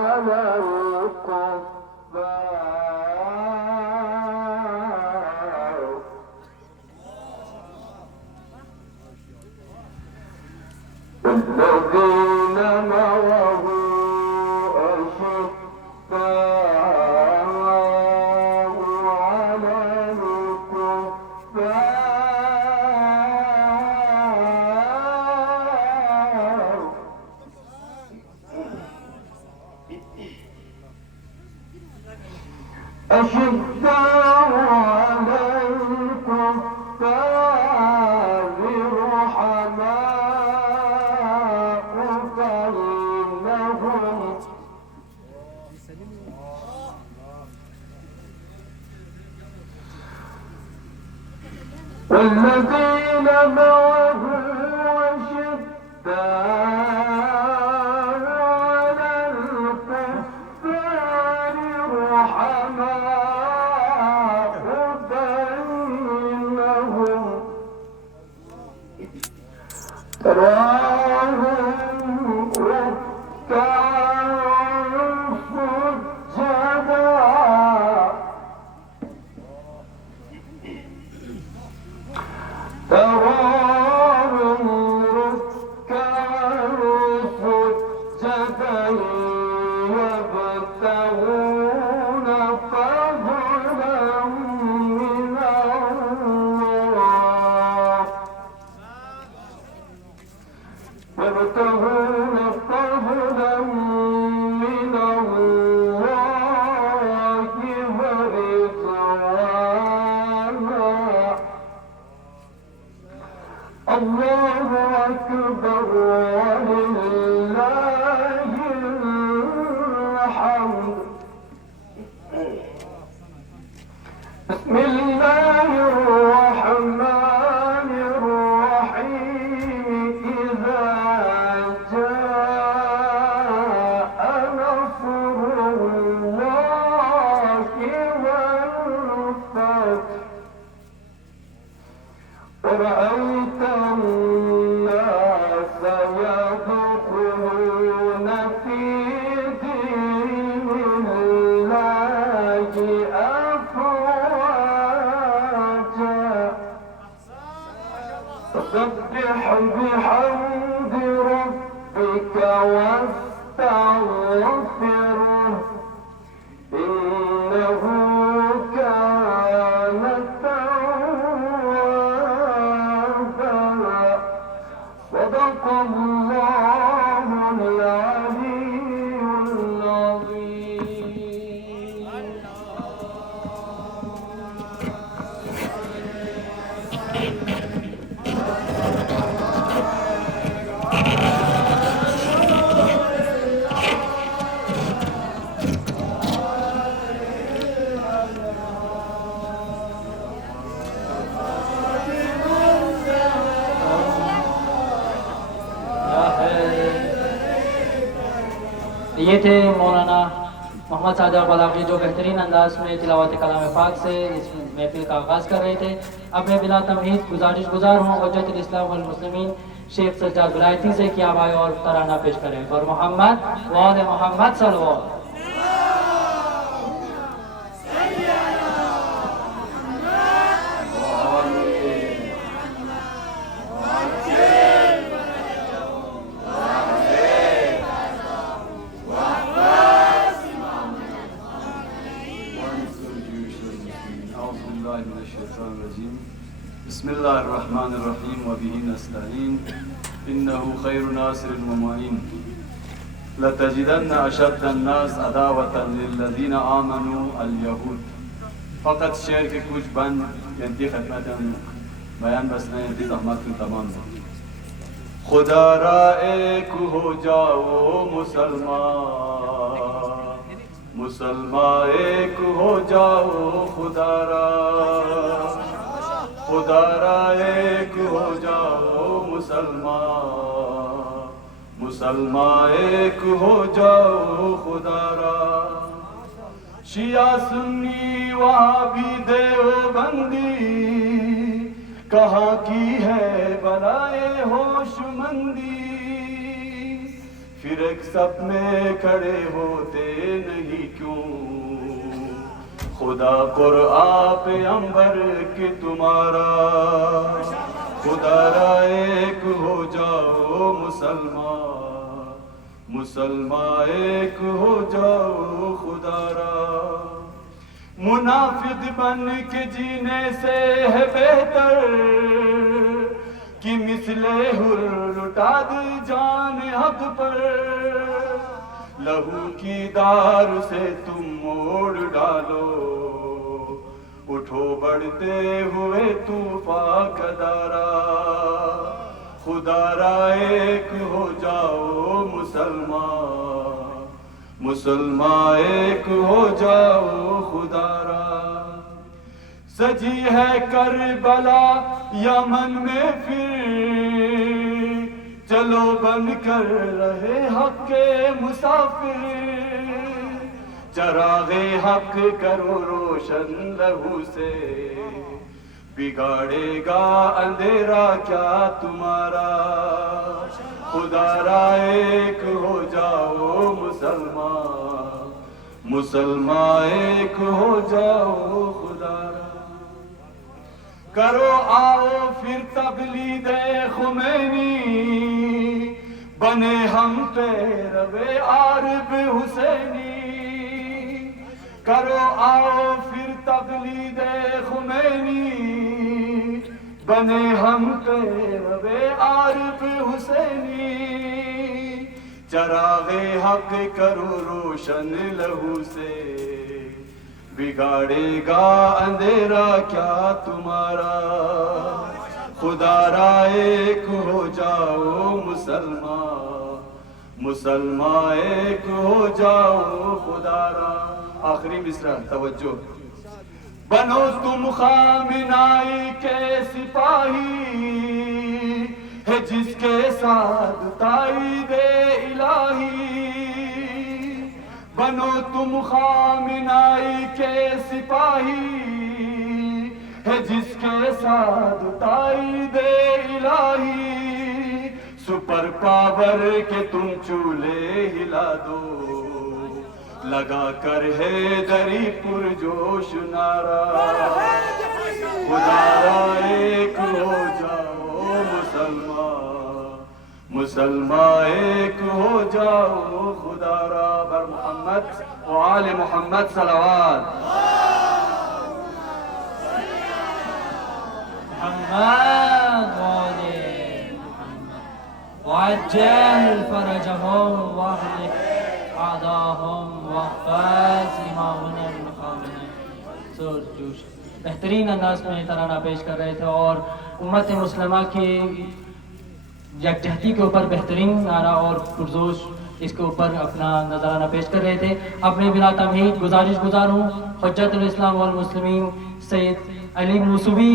على الكفار والذين معه أشداء على الكفار أشداء على الكفار رحماء بينهم والذين معه أشداء على الكفار رحماء بينهم تراهم ركعا سجدا تراهم ركعا سجدا يبتغون فضلا من الله يبتغون فضلا من الله ورضوانا الله أكبر ولله الحمد بسم الله الرحمن الرحيم إذا جاء نصر الله والفتح ورأيت الناس يدخلون في دين الله أفواجا فسبح بحمد ربك واستغفره إنه كان توابا صدق الله العلي العظيم. یہ تھے مولانا محمد صادق بلاغی جو بہترین انداز میں تلاوت کلام پاک سے اس محفل کا آغاز کر رہے تھے. اب میں بلا تمہید گزارش گزار ہوں حجت الاسلام والمسلمین شیخ سجاد ولایتی سے کہ آپ آئے اور ترانہ پیش کریں. اور محمد وآل محمد صلوات. بسم الله الرحمن الرحيم وبه نستعين إنه خير ناصر ومعين لتجدن أشد الناس عداوة للذين آمنوا اليهود. فقط شعر کے کچھ بند ینتی خدمت بیان بس نہیں ینتی زحمت کی تمام ہے. خدا را ایک ہو جاؤ مسلمان مسلمان ایک ہو جاؤ خدا را خدا را ایک ہو جاؤ مسلمان مسلمان ایک ہو جاؤ خدا را. شیعہ سنی وہابی دیوبندی کہاں کی ہے بلائے ہوش مندی پھر ایک صف میں کھڑے ہوتے نہیں کیوں؟ خدا قرآن پہ انبر کہ تمہارا خدا را ایک ہو جاؤ مسلمان، مسلمان ایک ہو جاؤ خدا را۔ منافق بن کے جینے سے ہے بہتر کہ مثل حر لٹا دی جان حق پر۔ لہو کی دار سے تم موڑ ڈالو، اٹھو بڑھتے ہوئے طوفان کا دارا۔ خدا را ایک ہو جاؤ مسلمان، مسلمان ایک ہو جاؤ خدا را۔ سجی ہے کربلا یمن میں پھر، چلو بن کر رہے حق کے مسافر۔ چراغ حق کرو روشن لہو سے، بگاڑے گا اندھیرا کیا تمہارا۔ خدا را ایک ہو جاؤ مسلمان، مسلمان ایک ہو جاؤ خدا را۔ کرو آؤ پھر تقلید خمینی، بنے ہم پیرو عارف حسینی۔ کرو آؤ پھر تقلید خمینی، بنے ہم پیرو عارف حسینی۔ چراغ حق کرو روشن لہو سے، بگاڑے گا اندھیرا کیا تمہارا۔ خدا را ایک ہو جاؤ مسلمان، مسلمان ایک ہو جاؤ خدا را۔ آخری مصرع توجہ۔ بنو تم خامنائی کے سپاہی، ہے جس کے ساتھ تائید الہی۔ بنو تم خامنائی کے سپاہی، ہے جس کے ساتھ تائید الہی۔ سپر پاور کے تم چولہے ہلا دو، لگا کر حیدری پرجوش نعرہ۔ خدا را ایک ہو جاؤ مسلمان، مسلمان ایک ہو جاؤ خدا را۔ بر محمد و آل محمد صلوات۔ محمد وآل وعجل فرجهم واهلك أعداءهم واحفظ إمامنا المقامنا سور جوش۔ بہترین انداز میں ترانہ پیش کر رہے تھے اور امت مسلمہ کی یکجہتی کے اوپر بہترین نعرہ اور پرجوش اس کے اوپر اپنا نظرانہ پیش کر رہے تھے۔ اب میں بلا تمہید گزارش گزار ہوں حجت الاسلام والمسلمین سید علی موسوی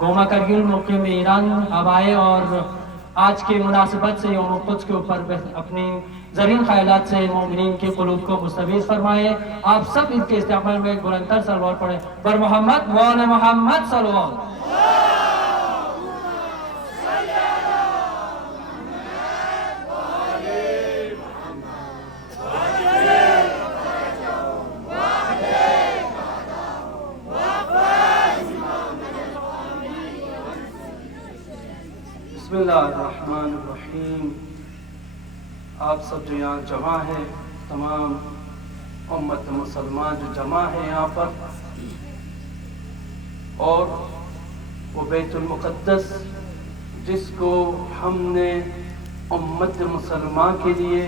گوما کرگل مقیم ایران اب آئے اور آج کے مناسبت سے یوم القدس کے اوپر اپنی زرین خیالات سے مومنین کے قلوب کو مستفیض فرمائے۔ آپ سب ان کے استقبال میں ایک بلندتر صلوات پڑھیں۔ بر محمد و آل محمد صلوات۔ بسم اللہ الرحمن الرحیم۔ آپ سب جو یہاں جمع ہیں، تمام امت مسلمان جو جمع ہیں یہاں پر، اور وہ بیت المقدس جس کو ہم نے امت مسلمان کے لیے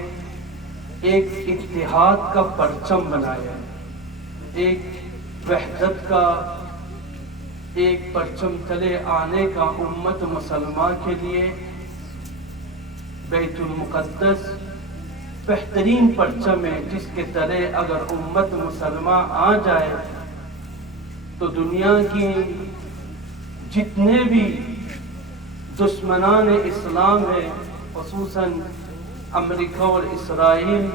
ایک اتحاد کا پرچم بنایا، ایک وحدت کا ایک پرچم تلے آنے کا امت مسلمان کے لیے بیت المقدس بہترین پرچم ہے، جس کے تلے اگر امت مسلمان آ جائے تو دنیا کی جتنے بھی دشمنان اسلام ہیں، خصوصاً امریکہ اور اسرائیل،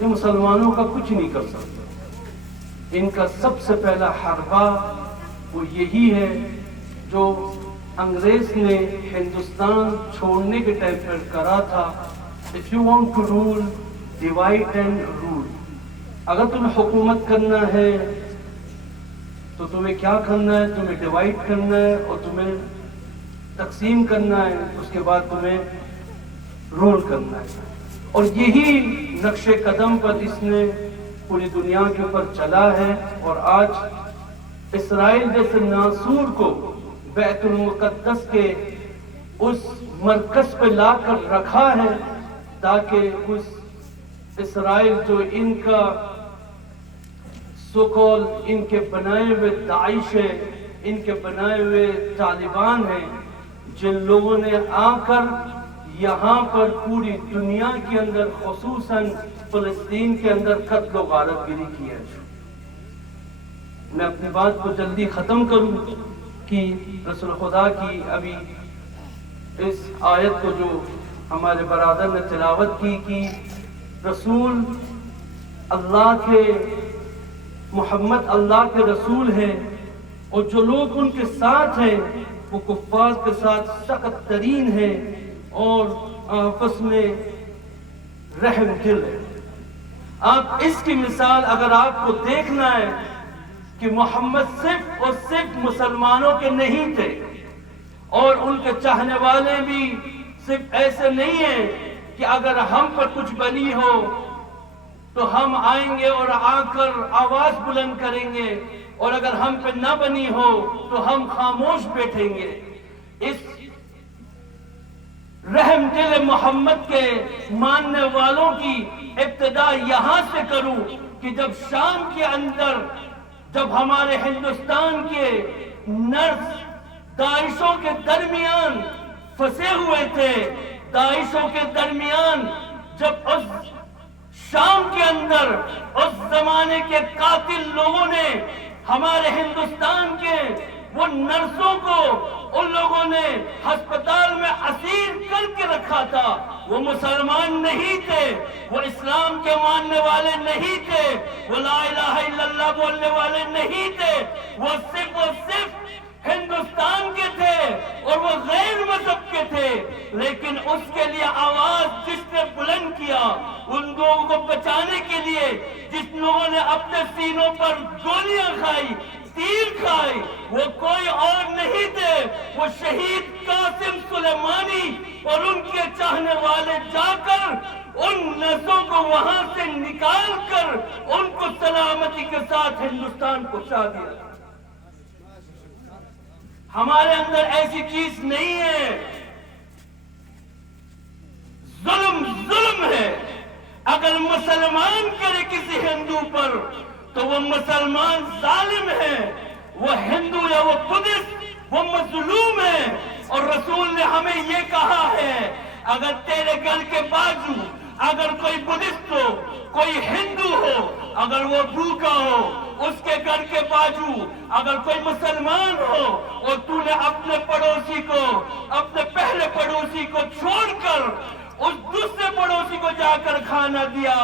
یہ مسلمانوں کا کچھ نہیں کر سکتے۔ ان کا سب سے پہلا حربہ وہ یہی ہے جو انگریز نے ہندوستان چھوڑنے کے ٹائم پر کرا تھا، If you want to rule, divide and rule. اگر تمہیں حکومت کرنا ہے تو تمہیں کیا کرنا ہے؟ تمہیں ڈیوائڈ کرنا ہے اور تمہیں تقسیم کرنا ہے، اس کے بعد تمہیں رول کرنا ہے. اور یہی نقش قدم پر اس نے پوری دنیا کے اوپر چلا ہے. اور آج اسرائیل جیسے ناسور کو بیت المقدس کے اس مرکز پہ لا کر رکھا ہے تاکہ اس اسرائیل جو ان کا سوکول ان کے بنائے ہوئے داعش ہے، ان کے بنائے ہوئے طالبان ہیں، جن لوگوں نے آ کر یہاں پر پوری دنیا کے اندر خصوصاً فلسطین کے اندر قتل و غارت گری کی ہے. میں اپنی بات کو جلدی ختم کروں کہ رسول خدا کی ابھی اس آیت کو جو ہمارے برادر نے تلاوت کی کہ رسول اللہ کے محمد اللہ کے رسول ہیں اور جو لوگ ان کے ساتھ ہیں وہ کفار کے ساتھ سخت ترین ہیں اور آپس میں رحم دل ہے. آپ اس کی مثال اگر آپ کو دیکھنا ہے کہ محمد صرف اور صرف مسلمانوں کے نہیں تھے اور ان کے چاہنے والے بھی صرف ایسے نہیں ہیں کہ اگر ہم پر کچھ بنی ہو تو ہم آئیں گے اور آ کر آواز بلند کریں گے، اور اگر ہم پہ نہ بنی ہو تو ہم خاموش بیٹھیں گے. اس رحم دل محمد کے ماننے والوں کی ابتدا یہاں سے کروں کہ جب شام کے اندر جب ہمارے ہندوستان کے نرس داعشوں کے درمیان پھنسے ہوئے تھے، داعشوں کے درمیان جب اس شام کے اندر اس زمانے کے قاتل لوگوں نے ہمارے ہندوستان کے وہ نرسوں کو ان لوگوں نے ہسپتال میں اسیر کر کے رکھا تھا. وہ مسلمان نہیں تھے، وہ اسلام کے ماننے والے نہیں تھے، وہ لا الہ الا اللہ بولنے والے نہیں تھے، وہ صرف ہندوستان کے تھے اور وہ غیر مذہب کے تھے. لیکن اس کے لیے آواز جس نے بلند کیا، ان لوگوں کو بچانے کے لیے جس لوگوں نے اپنے سینوں پر گولیاں کھائی، تیر کھائی، وہ کوئی اور نہیں تھے، وہ شہید قاسم سلیمانی اور ان کے چاہنے والے جا کر ان نرسوں کو وہاں سے نکال کر ان کو سلامتی کے ساتھ ہندوستان پہنچا دیا. ہمارے اندر ایسی چیز نہیں ہے. ظلم ہے. اگر مسلمان کرے کسی ہندو پر تو وہ مسلمان ظالم ہے، وہ ہندو یا وہ بدھسٹ وہ مظلوم ہے. اور رسول نے ہمیں یہ کہا ہے اگر تیرے گھر کے بازو اگر کوئی بدھسٹ ہو، کوئی ہندو ہو، اگر وہ بھوکا ہو، اس کے گھر کے بازو اگر کوئی مسلمان ہو اور تو نے اپنے پڑوسی کو، اپنے پہلے پڑوسی کو چھوڑ کر اس دوسرے پڑوسی کو جا کر کھانا دیا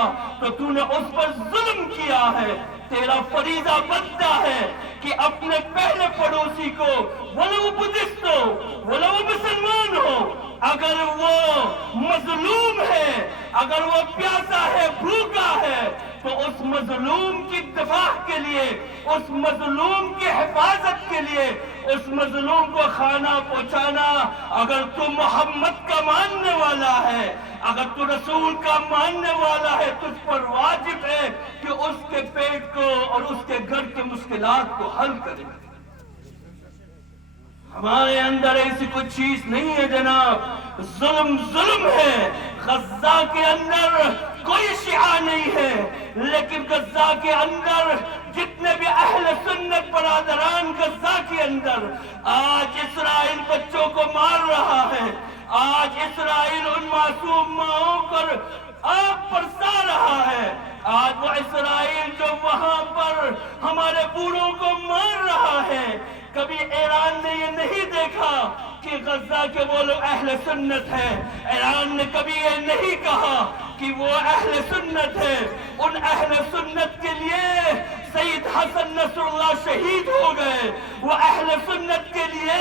تو تو نے اس پر ظلم کیا ہے. تیرا فریضہ بنتا ہے کہ اپنے پہلے پڑوسی کو، بھلے وہ بدھسٹ ہو، بھلے وہ مسلمان ہو، اگر وہ مظلوم ہے، اگر وہ پیاسا ہے، بھوکا ہے، تو اس مظلوم کی دفاع کے لیے، اس مظلوم کی حفاظت کے لیے، اس مظلوم کو کھانا پہنچانا اگر تو محمد کا ماننے والا ہے، اگر تو رسول کا ماننے والا ہے، تجھ پر واجب ہے کہ اس کے پیٹ کو اور اس کے گھر کے مشکلات کو حل کرے. ہمارے اندر ایسی کوئی چیز نہیں ہے جناب. ظلم ہے. غزہ کے اندر کوئی شیعہ نہیں ہے، لیکن غزہ کے اندر جتنے بھی اہل سنت برادران غزہ کے اندر آج اسرائیل بچوں کو مار رہا ہے. آج اسرائیل ان معصوم ماؤں پر آگ برسا رہا ہے. آج وہ اسرائیل جو وہاں پر ہمارے بوڑھوں کو مار رہا ہے. کبھی ایران نے یہ نہیں دیکھا کہ غزہ کے وہ لوگ اہل سنت ہیں. ایران نے کبھی یہ نہیں کہا کہ وہ اہل سنت ہے. ان اہل سنت کے لیے سید حسن نصر اللہ شہید ہو گئے. وہ اہل سنت کے لیے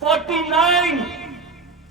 49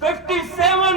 57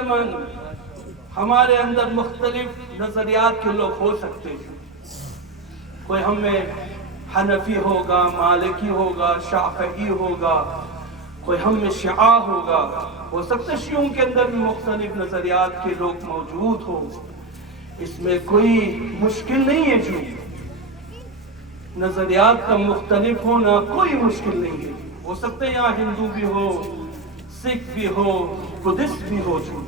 مسلمان ہمارے اندر مختلف نظریات کے لوگ ہو سکتے ہیں. کوئی ہمیں حنفی ہوگا، مالکی ہوگا، شافعی ہوگا، کوئی ہم میں شیعہ ہوگا. ہو سکتا ہے شیعوں کے اندر بھی مختلف نظریات کے لوگ موجود ہوں. اس میں کوئی مشکل نہیں ہے. جو نظریات کا مختلف ہونا کوئی مشکل نہیں ہے. ہو سکتا ہے یہاں ہندو بھی ہو، سکھ بھی ہو، بدھسٹ بھی ہو، جو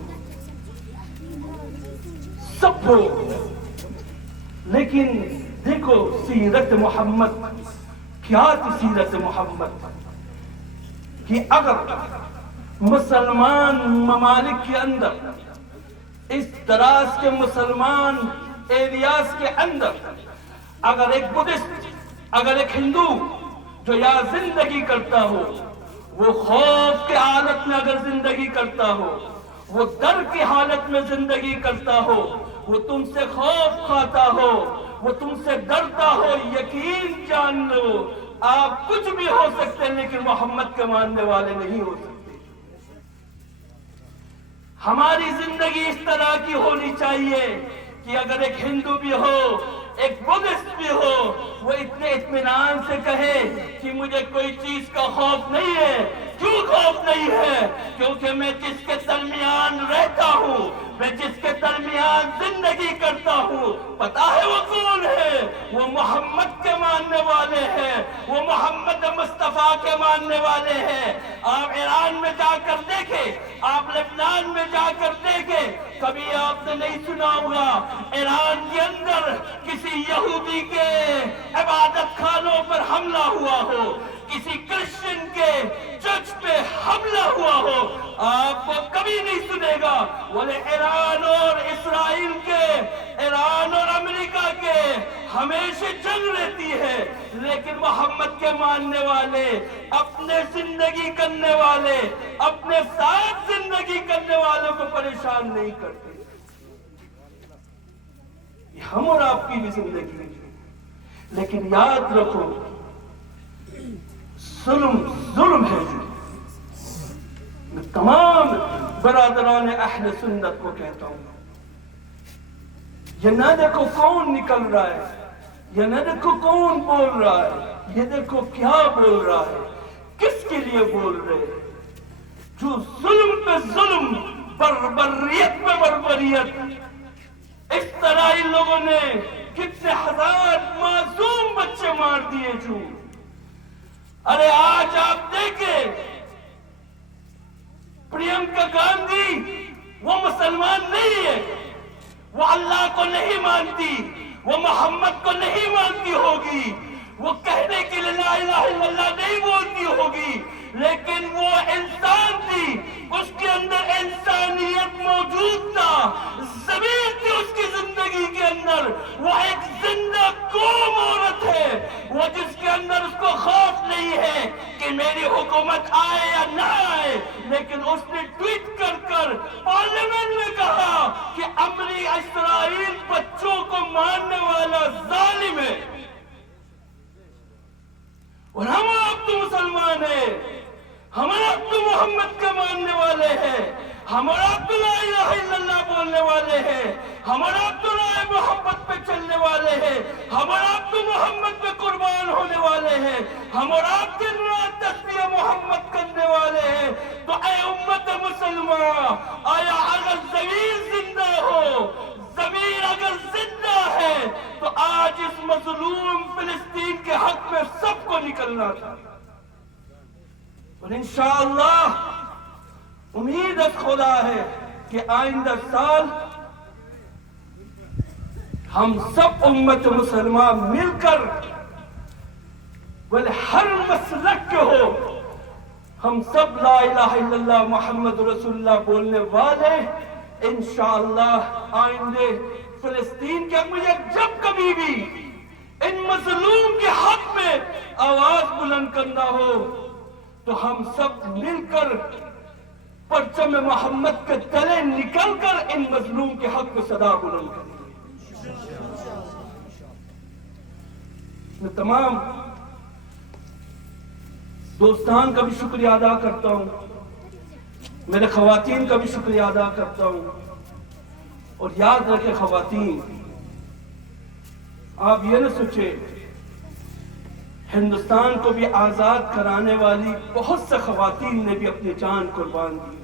سب ہو. لیکن دیکھو سیرت محمد کیا تھی. سیرت محمد کہ اگر مسلمان ممالک کے اندر، اس دراز کے مسلمان ایریاز کے اندر، اگر ایک بدھسٹ، اگر ایک ہندو جو یہاں زندگی کرتا ہو، وہ خوف کے حالت میں اگر زندگی کرتا ہو، وہ ڈر کی حالت میں زندگی کرتا ہو، وہ تم سے خوف کھاتا ہو، وہ تم سے ڈرتا ہو، یقین جان لو آپ کچھ بھی ہو سکتے ہیں لیکن محمد کے ماننے والے نہیں ہو سکتے. ہماری زندگی اس طرح کی ہونی چاہیے کہ اگر ایک ہندو بھی ہو، ایک بدھسٹ بھی ہو، وہ اتنے اطمینان سے کہے کہ مجھے کوئی چیز کا خوف نہیں ہے. کیوں خوف نہیں ہے؟ کیونکہ میں جس کے درمیان رہتا ہوں، میں جس کے درمیان زندگی کرتا ہوں، پتا ہے وہ کون ہے؟ وہ محمد کے ماننے والے ہیں، وہ محمد مصطفیٰ کے ماننے والے ہیں. آپ ایران میں جا کر دیکھیں، آپ لبنان میں جا کر دیکھیں، کبھی آپ نے نہیں سنا ہوگا ایران کے اندر کسی یہودی کے عبادت خانوں پر حملہ ہوا ہو، کسی کرسچن کے چرچ پہ حملہ ہوا ہو. آپ کو کبھی نہیں سنے گا. بولے ایران اور اسرائیل کے، ایران اور امریکہ کے ہمیشہ جنگ رہتی ہے، لیکن محمد کے ماننے والے، اپنے زندگی کرنے والے، اپنے ساتھ زندگی کرنے والوں کو پریشان نہیں کرتے. یہ ہم اور آپ کی بھی زندگی ہے. لیکن یاد رکھو ظلم ہے. میں تمام برادران اہل سنت کو کہتا ہوں، یہ نہ دیکھو کون نکل رہا ہے، یہ نہ دیکھو کون بول رہا ہے، یہ دیکھو کیا بول رہا ہے، کس کے لیے بول رہے ہیں. جو ظلم پہ ظلم، بربریت پہ بربریت، اس طرح ان لوگوں نے کتنے ہزار معصوم بچے مار دیے. جو ارے آج آپ دیکھیں پرینکا گاندھی، وہ مسلمان نہیں ہے، وہ اللہ کو نہیں مانتی، وہ محمد کو نہیں مانتی ہوگی، وہ کہنے کے لیے لا الہ الا اللہ نہیں بولتی ہوگی، لیکن وہ انسان تھی، اس کے اندر انسانیت موجود تھا، ضمیر تھی اس کی زندگی کے اندر. وہ ایک زندہ قوم عورت ہے، وہ جس کے اندر اس کو خوف نہیں ہے کہ میری حکومت آئے یا نہ آئے. لیکن اس نے ٹویٹ کر کر پارلیمنٹ میں کہا کہ اسرائیل بچوں کو مارنے والا ظالم ہے. اور ہم آپ تو مسلمان ہیں، ہم آپ تو محمد کے ماننے والے ہیں، ہم آپ تو لا الہ الا اللہ بولنے والے ہیں، ہم آپ تو رائے محبت پہ چلنے والے ہیں، ہم آپ تو محمد پہ قربان ہونے والے ہیں، ہم اور آپ دن رات تسبیح محمد کرنے والے ہیں. تو اے امت مسلمہ، آیا اگر ضمیر زندہ ہو، ضمیر اگر زندہ ہے تو آج اس مظلوم فلسطین کے حق میں سب کو نکلنا تھا. اور انشاءاللہ امید از خدا ہے کہ آئندہ سال ہم سب امت مسلمان مل کر، بلے ہر مسلک کے ہو، ہم سب لا الہ الا اللہ محمد رسول اللہ بولنے والے انشاءاللہ آئندے فلسطین کے مجھے جب کبھی بھی ان مظلوم کے حق میں آواز بلند کرنا ہو تو ہم سب مل کر پرچم محمد کے تلے نکل کر ان مظلوم کے حق میں صدا بلند کریں. میں تمام دوستان کا بھی شکریہ ادا کرتا ہوں میرے خواتین کا بھی شکریہ ادا کرتا ہوں. اور یاد رکھیں خواتین، آپ یہ نہ سوچیں، ہندوستان کو بھی آزاد کرانے والی بہت سے خواتین نے بھی اپنی جان قربان دی.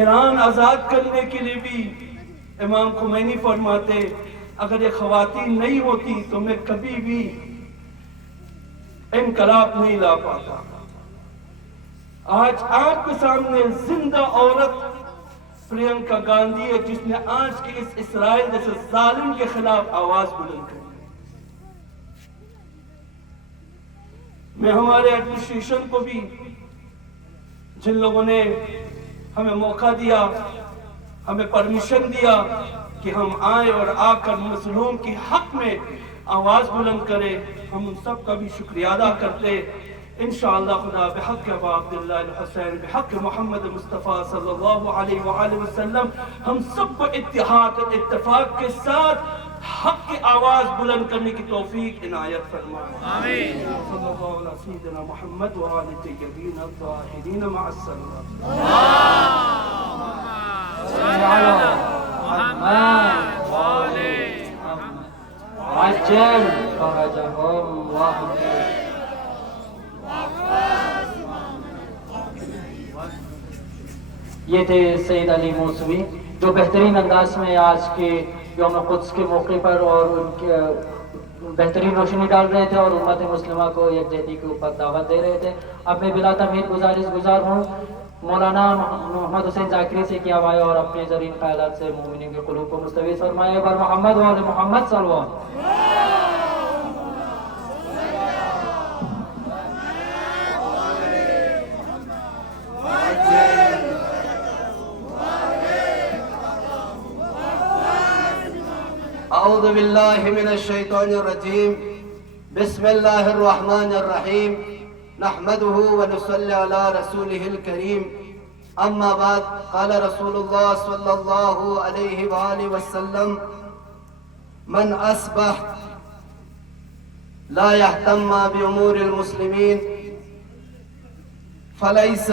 ایران آزاد کرنے کے لیے بھی امام خمینی فرماتے اگر یہ خواتین نہیں ہوتی تو میں کبھی بھی انقلاب نہیں لا پاتا. آج آپ کے سامنے زندہ عورت پرینکا گاندھی ہے جس نے آج کے اس اسرائیل جیسے ظالم کے خلاف آواز بلند کری. میں ہمارے ایڈمنسٹریشن کو بھی، جن لوگوں نے ہمیں موقع دیا، ہمیں پرمیشن دیا کہ ہم آئیں اور آ کر مظلوم کی حق میں آواز بلند کریں، ہم ان سب کا بھی شکریہ ادا کرتے. انشاءاللہ خدا بحق ابا عبداللہ الحسین، بحق محمد مصطفیٰ صلی اللہ علیہ وآلہ وسلم ہم سب کو اتحاد اور اتفاق کے ساتھ حق کی آواز بلند کرنے کی توفیق عنایت فرمائے. آمین. صلی اللہ علیہ سیدنا محمد وآل الطیبین الطاہرین مع السلام. عجل فرجهم الله. یہ تھے سید علی موسوی جو بہترین انداز میں آج کے یوم قدس کے موقع پر اور ان کے بہترین روشنی ڈال رہے تھے اور امت مسلمہ کو یکجہتی کے اوپر دعوت دے رہے تھے. اب میں بلا تمہید گزار ہوں مولانا محمد حسین ذاکری سے کہ آئے اور اپنے زرین خیالات سے مومنین کے قلوب کو مستفیض فرمائے. بر محمد و آل محمد صلی اللہ علیہ وسلم. اعوذ باللہ من الشیطان الرجیم. بسم اللہ الرحمن الرحیم. نحمده ونصلی علی رسولہ الکریم. اما بعد، قال رسول اللہ صلی اللہ علیہ وآلہ وسلم: من اصبح لا يهتم بامور المسلمین فلیس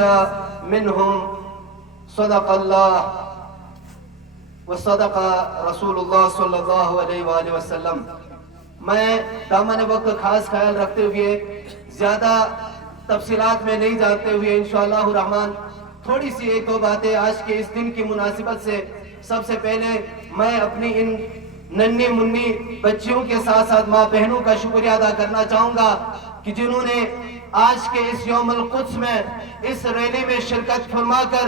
منهم. صدق اللہ وصدق رسول اللہ صلی اللہ علیہ وآلہ وسلم. میں دامن وقت کا خاص خیال رکھتے ہوئے زیادہ تفصیلات میں نہیں جاتے ہوئے انشاءاللہ الرحمن تھوڑی سی ایک دو باتیں آج کے اس دن کی مناسبت سے، سب سے پہلے میں اپنی ان ننھی منی بچیوں کے ساتھ ساتھ ماں بہنوں کا شکریہ ادا کرنا چاہوں گا کہ جنہوں نے آج کے اس یوم القدس میں اس ریلی میں شرکت فرما کر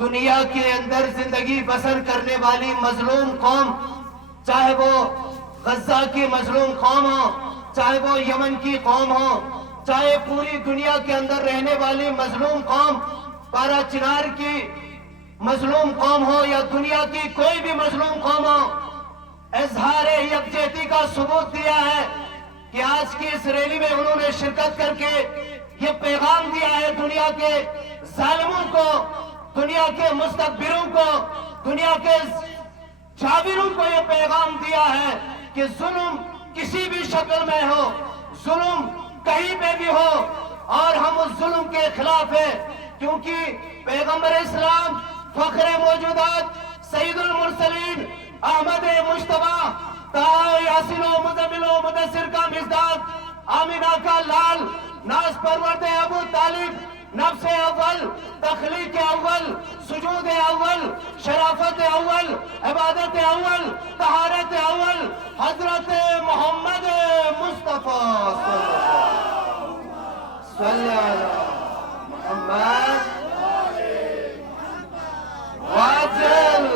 دنیا کے اندر زندگی بسر کرنے والی مظلوم قوم، چاہے وہ غزہ کی مظلوم قوم ہو، چاہے وہ یمن کی قوم ہو، چاہے پوری دنیا کے اندر رہنے والی مظلوم قوم، پارا چنار کی مظلوم قوم ہو یا دنیا کی کوئی بھی مظلوم قوم ہو، اظہار یکجہتی کا ثبوت دیا ہے کہ آج کی اس ریلی میں انہوں نے شرکت کر کے یہ پیغام دیا ہے دنیا کے ظالموں کو، دنیا کے مستکبروں کو، دنیا کے جابروں کو یہ پیغام دیا ہے کہ ظلم کسی بھی شکل میں ہو، ظلم کہیں پہ بھی ہو، اور ہم اس ظلم کے خلاف ہیں، کیونکہ پیغمبر اسلام فخر موجودات سید المرسلین احمد مجتبیٰ طاہر یاسین و مزمل و مدثر کا مزداد، آمینہ کا لال، ناز پرورد ابو طالب، نفس اول، تخلیق اول، سجود اول، شرافت اول، عبادت اول، طہارت اول، حضرت محمد مصطفیٰ صلی اللہ محمد واجل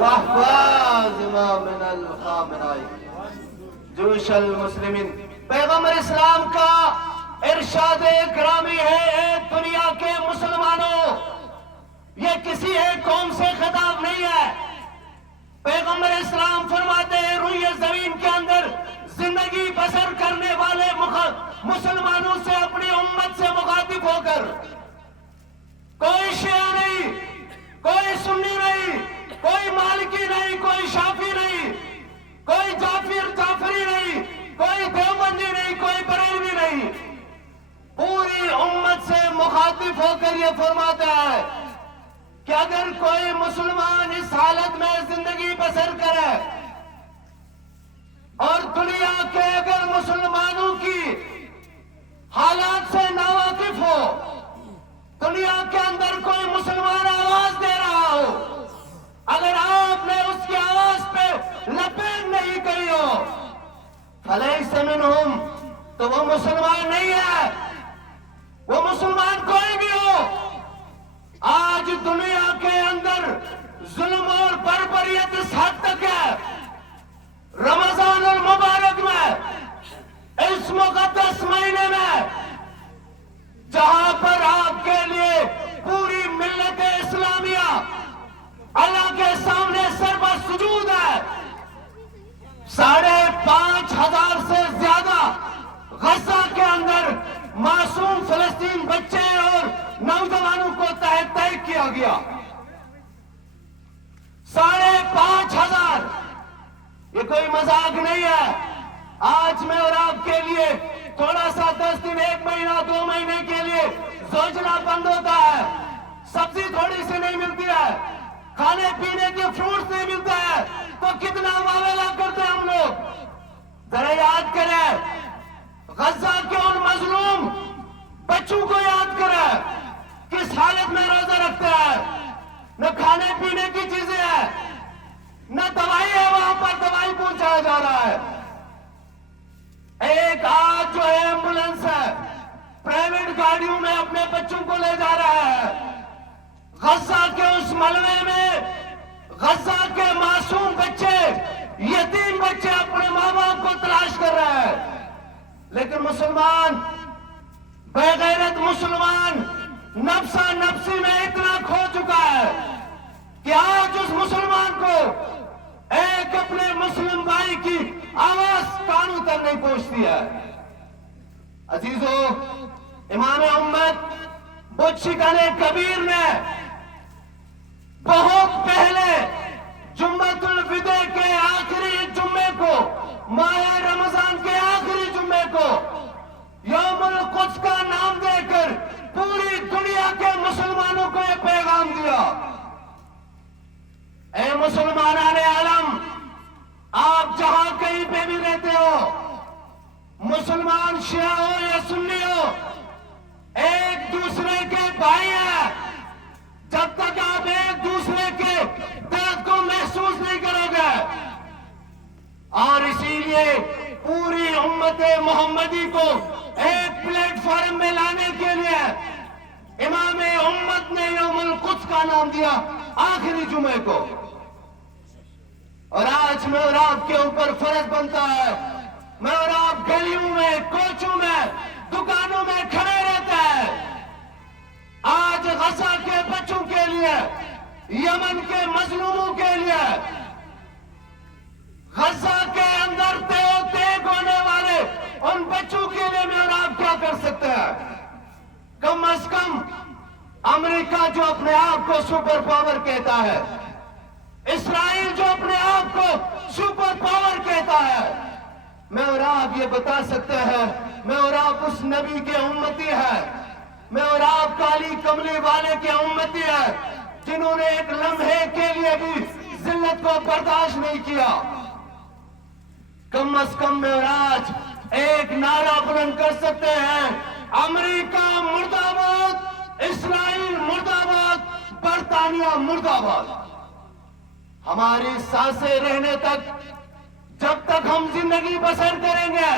واحفاظ ما من الخامنائی جوش المسلمین. پیغمبر اسلام کا ارشاد گرامی ہے: اے دنیا کے مسلمانوں، یہ کسی ایک قوم سے خطاب نہیں ہے. پیغمبر اسلام فرماتے ہیں روئے زمین کے اندر زندگی بسر کرنے والے مسلمانوں سے، اپنی امت سے مخاطب ہو کر، کوئی شیعہ نہیں، کوئی سنی نہیں، کوئی مالکی نہیں، کوئی شافی نہیں، کوئی جعفری نہیں، کوئی دیوبندی نہیں، کوئی بریلوی نہیں، نہیں، پوری امت سے مخاطب ہو کر یہ فرماتا ہے کہ اگر کوئی مسلمان اس حالت میں زندگی بسر کرے اور دنیا کے اگر مسلمانوں کی حالات سے ناواقف ہو، دنیا کے اندر کوئی مسلمان آواز دے رہا ہو، اگر آپ نے اس کی آواز پہ لبیک نہیں کری ہو، فلیس منہم، تو وہ مسلمان نہیں ہے، وہ مسلمان کوئی بھی ہو۔ آج دنیا کے اندر ظلم اور بربریت اس حد تک ہے، رمضان المبارک میں، اس مقدس مہینے میں، جہاں پر آپ کے لیے پوری ملت اسلامیہ اللہ کے سامنے سربا سجود ہے، 5,500 سے زیادہ غزہ کے اندر معصوم فلسطین بچے اور نوجوانوں کو تحت کیا گیا، 5,500، یہ کوئی مذاق نہیں ہے۔ آج میں اور آپ کے لیے تھوڑا سا 10 دن، 1 مہینہ، 2 مہینے کے لیے زوجنا بند ہوتا ہے، سبزی تھوڑی سی نہیں ملتی ہے، کھانے پینے کے فروٹس نہیں ملتا ہے، تو کتنا معاملہ کرتے ہیں ہم لوگ۔ ذرا یاد کریں، غزہ کے ان مظلوم بچوں کو یاد کریں، کس حالت میں روزہ رکھتے ہیں، نہ کھانے پینے کی چیزیں ہیں، نہ دوائی ہے، وہاں پر دوائی پہنچایا جا رہا ہے۔ ایک آج جو ہے ایمبولینس ہے، پرائیویٹ گاڑیوں میں اپنے بچوں کو لے جا رہا ہے، غزہ کے اس ملبے میں غزہ کے معصوم بچے، یتیم بچے اپنے ماں باپ کو تلاش کر رہے ہیں، لیکن مسلمان، بے غیرت مسلمان نفسا نفسی میں اتنا کھو چکا ہے کہ آج اس مسلمان کو ایک اپنے مسلم بھائی کی آواز کانوں تک نہیں پہنچتی ہے۔ عزیزو، امام امت بت شکن کبیر نے بہت پہلے جمعۃ الوداع کے آخری جمعے کو، ماہ رمضان کے آخری جمعے کو یوم القدس کا نام دے کر پوری دنیا کے مسلمانوں کو یہ پیغام دیا، اے مسلمانان عالم، آپ جہاں کہیں پہ بھی رہتے ہو، مسلمان شیعہ ہو یا سنی ہو، ایک دوسرے کے بھائی ہیں۔ جب تک آپ ایک دوسرے کے درد کو محسوس نہیں کرو گے، اور اسی لیے پوری امت محمدی کو ایک پلیٹ فارم میں لانے کے لیے امام امت نے یوم القدس کا نام دیا آخری جمعے کو۔ اور آج میں اور آپ کے اوپر فرض بنتا ہے، میں اور آپ گلیوں میں، کوچوں میں، دکانوں میں کھڑے رہتے ہیں، آج غزہ کے بچوں کے لیے، یمن کے مظلوموں کے لیے، غزہ کے اندر تیگ ہونے والے ان بچوں کے لیے میں اور آپ کیا کر سکتے ہیں؟ کم از کم امریکہ جو اپنے آپ کو سپر پاور کہتا ہے، اسرائیل جو اپنے آپ کو سپر پاور کہتا ہے، میں اور آپ یہ بتا سکتے ہیں، میں اور آپ اس نبی کے امتی ہیں، میں اور آپ کالی کملی والے کے امتی ہیں، جنہوں نے ایک لمحے کے لیے بھی ذلت کو برداشت نہیں کیا۔ کم از کم میں اور آج ایک نعرہ بلند کر سکتے ہیں، امریکہ مرد آباد، اسرائیل مرد آباد، برطانیہ مرد آباد۔ ہماری سانسیں رہنے تک، جب تک ہم زندگی بسر کریں گے،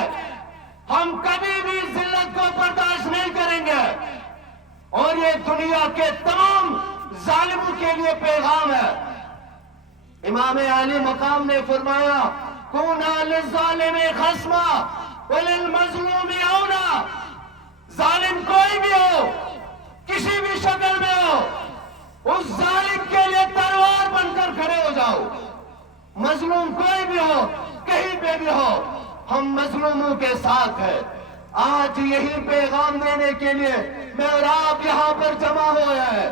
ہم کبھی بھی ذلت کو برداشت نہیں کریں گے، اور یہ دنیا کے تمام ظالموں کے لیے پیغام ہے۔ امام عالی مقام نے فرمایا، کونا للظالم خصما وللمظلوم اونا، ظالم کوئی بھی ہو، کسی بھی شکل میں ہو، اس ظالم کے لیے تلوار بن کر کھڑے ہو جاؤ۔ مظلوم کوئی بھی ہو، کہیں پہ بھی ہو، ہم مظلوموں کے ساتھ ہیں۔ آج یہی پیغام دینے کے لیے میں اور آپ یہاں پر جمع ہوئے ہیں۔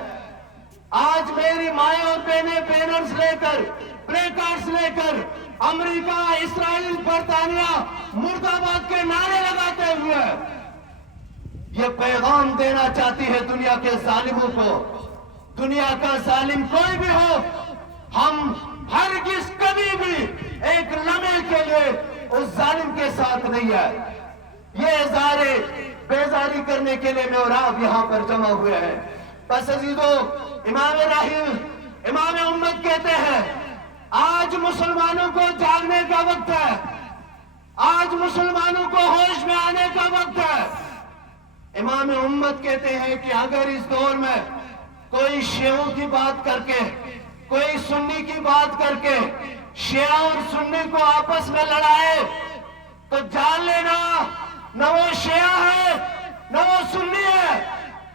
آج میری مائیں اور بہنیں بینرز لے کر، پلے کارڈز لے کر امریکہ، اسرائیل، برطانیہ مرد آباد کے نعرے لگاتے ہوئے یہ پیغام دینا چاہتی ہے دنیا کے ظالموں کو. دنیا کا ظالم کوئی بھی ہو، ہم ہرگز کبھی بھی ایک لمحے کے لیے اس ظالم کے ساتھ نہیں ہے. یہ اظہار بیزاری کرنے کے لیے میں اور آپ یہاں پر جمع ہوئے ہیں. بس عزیزو، امام راحل امام امت کہتے ہیں آج مسلمانوں کو جاگنے کا وقت ہے، آج مسلمانوں کو ہوش میں آنے کا وقت ہے. امام امت کہتے ہیں کہ اگر اس دور میں کوئی شیعوں کی بات کر کے، کوئی سنی کی بات کر کے شیعہ اور سنی کو آپس میں لڑائے تو جان لینا نہ وہ شیعہ ہے نہ وہ سنی ہے،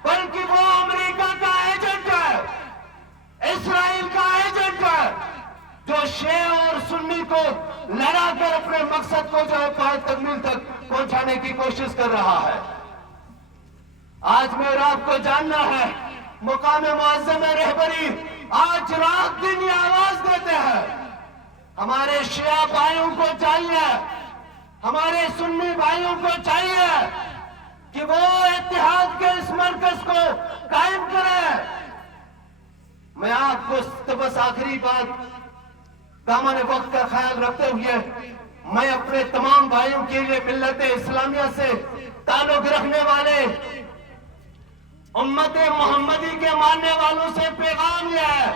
بلکہ وہ امریکہ کا ایجنٹ ہے، اسرائیل کا ایجنٹ ہے، جو شیعہ اور سنی کو لڑا کر اپنے مقصد کو جو ہے پائے تکمیل تک پہنچانے کی کوشش کر رہا ہے. آج میں اور آپ کو جاننا ہے، مقام معظم رہبری آج رات دن یہ آواز دیتے ہیں. ہمارے شیعہ بھائیوں کو چاہیے، ہمارے سنی بھائیوں کو چاہیے کہ وہ اتحاد کے اس مرکز کو قائم کریں. میں آپ کو بس آخری بات دامن وقت کا خیال رکھتے ہوئے میں اپنے تمام بھائیوں کے لیے ملت اسلامیہ سے تعلق رکھنے والے امت محمدی کے ماننے والوں سے پیغام یہ ہے،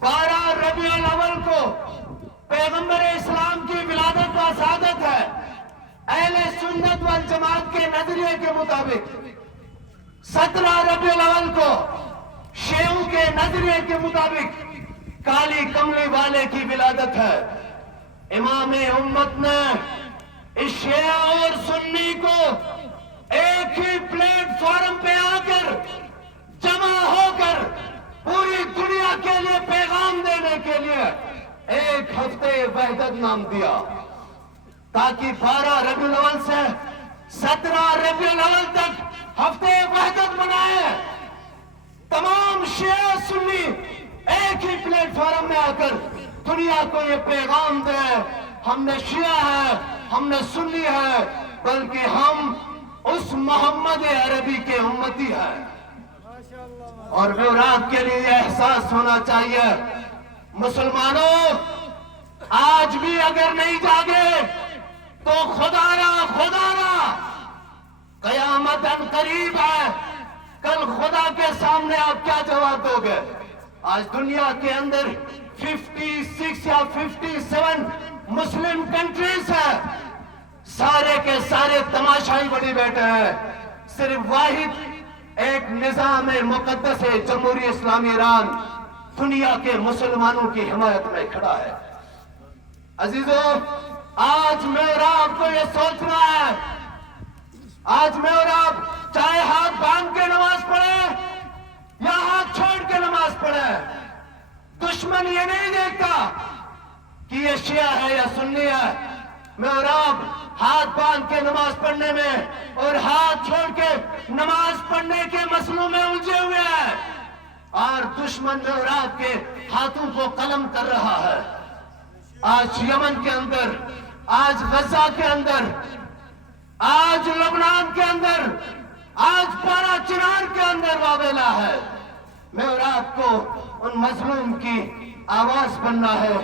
12 ربیع الاول کو پیغمبر اسلام کی ولادت و سعادت ہے. اہل سنت والجماعت کے نظریے کے مطابق 17 ربیع الاول کو شیعوں کے نظریے کے مطابق کالی کملی والے کی ولادت ہے. امام امت نے اس شیعہ اور سنی کو ایک ہی پلیٹ فارم پہ آ کر جمع ہو کر پوری دنیا کے لیے پیغام دینے کے لیے ایک ہفتے وحدت نام دیا، تاکہ 12 ربیع الاول سے 17 ربیع الاول تک ہفتے وحدت منائے. تمام شیعہ سنی ایک ہی پلیٹ فارم میں آ کر دنیا کو یہ پیغام دے، ہم نے شیعہ ہے، ہم نے سنی ہے، بلکہ ہم اس محمد عربی کے امتی ہیں. اور آپ کے لیے یہ احساس ہونا چاہیے، مسلمانوں آج بھی اگر نہیں جاگے تو خدا را قیامت ان قریب ہے. کل خدا کے سامنے آپ کیا جواب دو گے؟ آج دنیا کے اندر 56 یا 57 مسلم کنٹریز ہیں، سارے کے سارے تماشائی بڑی بیٹھے ہیں. صرف واحد ایک نظام مقدس جمہوری اسلامی ایران دنیا کے مسلمانوں کی حمایت میں کھڑا ہے. عزیزو، آج میں اور آپ کو یہ سوچنا ہے، آج میں اور آپ چاہے ہاتھ باندھ کے نماز پڑھیں یا ہاتھ چھوڑ کے نماز پڑھیں، دشمن یہ نہیں دیکھتا کہ یہ شیعہ ہے یا سنی ہے. میں اور آپ ہاتھ باندھ کے نماز پڑھنے میں اور ہاتھ چھوڑ کے نماز پڑھنے کے مسئلوں میں الجھے ہوئے ہیں، اور دشمن میں اور آپ کے ہاتھوں کو قلم کر رہا ہے. آج یمن کے اندر، آج غزہ کے اندر، آج لبنان کے اندر، آج پارا چنار کے اندر واویلا ہے. میں اور آپ کو ان مظلوم کی آواز بننا ہے.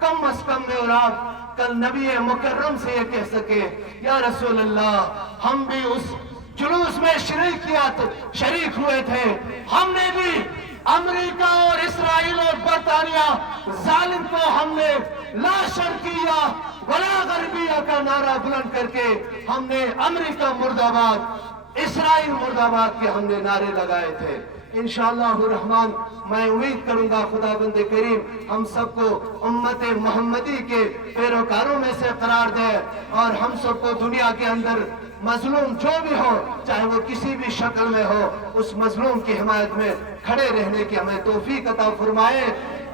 کم از کم میں اور آپ کل نبی مکرم سے یہ کہہ سکے، یا رسول اللہ، ہم بھی اس جلوس میں شریک ہوئے تھے، ہم نے بھی امریکہ اور اسرائیل اور برطانیہ ظالم کو ہم نے لا شرقیہ ولا غربیہ کا نعرہ بلند کر کے ہم نے امریکہ مرد آباد، اسرائیل مرد آباد کے ہم نے نعرے لگائے تھے. انشاءاللہ الرحمن میں امید کروں گا خدا بند کریم ہم سب کو امت محمدی کے پیروکاروں میں سے قرار دے، اور ہم سب کو دنیا کے اندر مظلوم جو بھی ہو، چاہے وہ کسی بھی شکل میں ہو، اس مظلوم کی حمایت میں کھڑے رہنے کی ہمیں توفیق عطا فرمائے.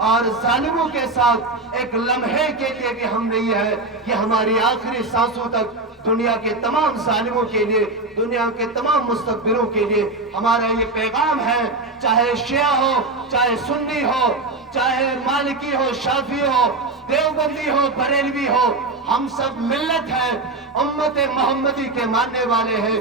اور ظالموں کے ساتھ ایک لمحے کے لیے بھی ہم نہیں ہے، یہ ہماری آخری سانسوں تک دنیا کے تمام ظالموں کے لیے، دنیا کے تمام مستقبروں کے لیے ہمارا یہ پیغام ہے. چاہے شیعہ ہو، چاہے سنی ہو، چاہے مالکی ہو، شافعی ہو، دیوبندی ہو، بریلوی ہو، ہم سب ملت ہیں، امت محمدی کے ماننے والے ہیں.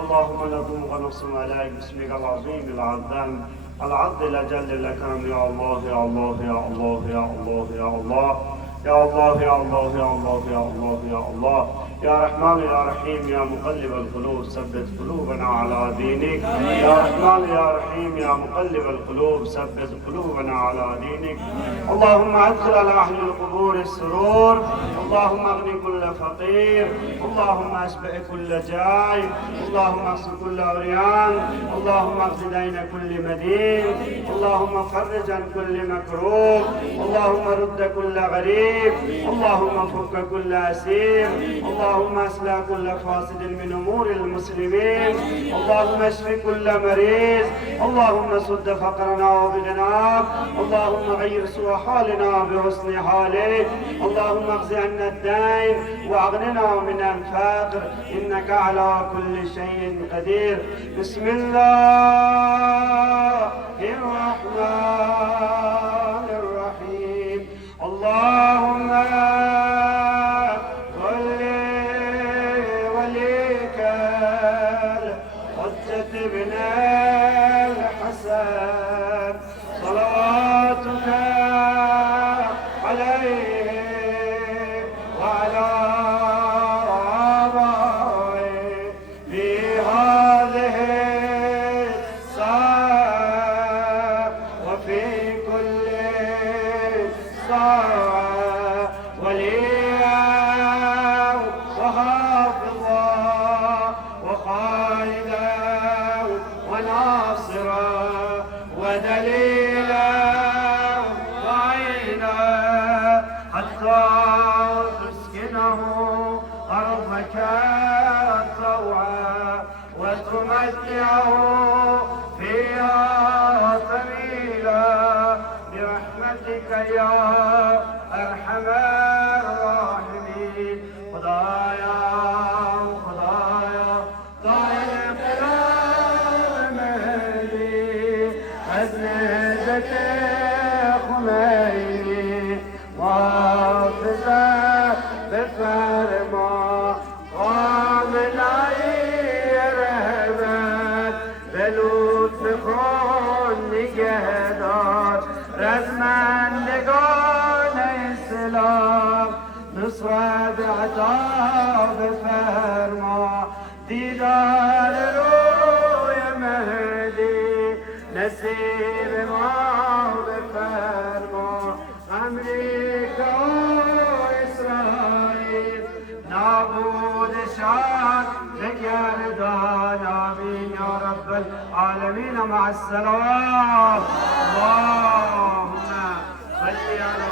اللهم نقوم ونقسم عليك باسمك العظيم العظام العظ الأجل الأكرم يا الله يا الله يا الله يا الله يا الله يا الله يا الله يا الله يا الله يا الله يا رحمن يا رحيم يا مقلب القلوب ثبت قلوبنا على دينك يا رحمن يا رحيم يا مقلب القلوب ثبت قلوبنا على دينك اللهم ادخل على أهل القبور السرور اللهم اغني كل فقير اللهم اشبع كل جائع اللهم اغسل كل عريان اللهم اغفر دين كل مدين اللهم فرج عن كل مكروه اللهم رد كل غريب اللهم فك كل أسير اللهم اصلح كل فاسد من أمور المسلمين اللهم اشف كل مريض اللهم سد فقرنا وبغناك اللهم غير سوء حالنا بحسن حاله اللهم اغز عنا الدين واغننا من الفقر إنك على كل شيء قدير بسم الله الرحمن الرحيم اللهم صل وليك الحجة ابن الحسن صلواتك عليه وعلى آبائه في هذه الساعة وفي كل ساعة وليا وحافظا وقائدا وناصرا واتبعه فيها سبيلا برحمتك يا أرحم الراحمين. خدایا طائف مهدي أزمة خميني محافظة بفرما ومن رحمت بلوت خون نگهدار رزمندگان اسلام نصرت عطا بفرما دیدار روی مهدی نصیب ما بفرما امریکا و اسرائیل نابود شان بگردان آمین یا رب العالمین مع الصلوات. اللهم صل على